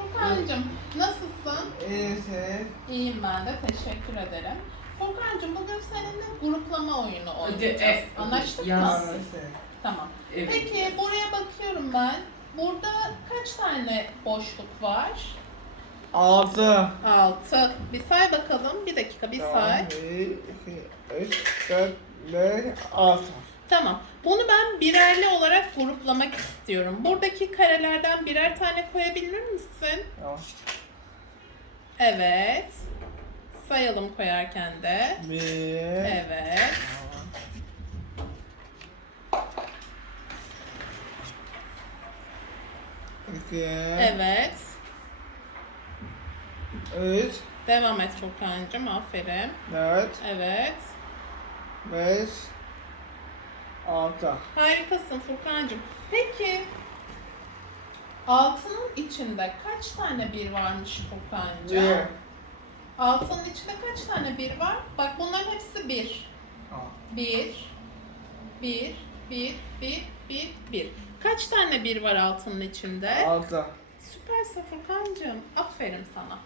Furkan'cığım nasılsın? İyisi. İyiyim ben de teşekkür ederim. Furkan'cığım bugün seninle gruplama oyunu oynayacağız. e, Anlaştık mı? Anası. Tamam. Evet. Peki buraya bakıyorum ben. Burada kaç tane boşluk var? Altı. Altı. Bir say bakalım. Bir dakika bir say. Bir, iki, üç, dört, beş, altı. Tamam. Bunu ben birerli olarak gruplamak istiyorum. Buradaki karelerden birer tane koyabilir misin? Tamam. Evet. Sayalım koyarken de. Bir. Evet. İki. Evet. Üç. Devam et Furkan'cığım. Aferin. Dört. Evet. Beş. Altı. Harikasın Furkan'cığım. Peki altının içinde kaç tane bir varmış Furkan'cığım? Bir. Altının içinde kaç tane bir var? Bak bunların hepsi bir. Bir, bir, bir, bir, bir, bir. Kaç tane bir var altının içinde? Altı. Süpersin Furkan'cığım. Aferin sana.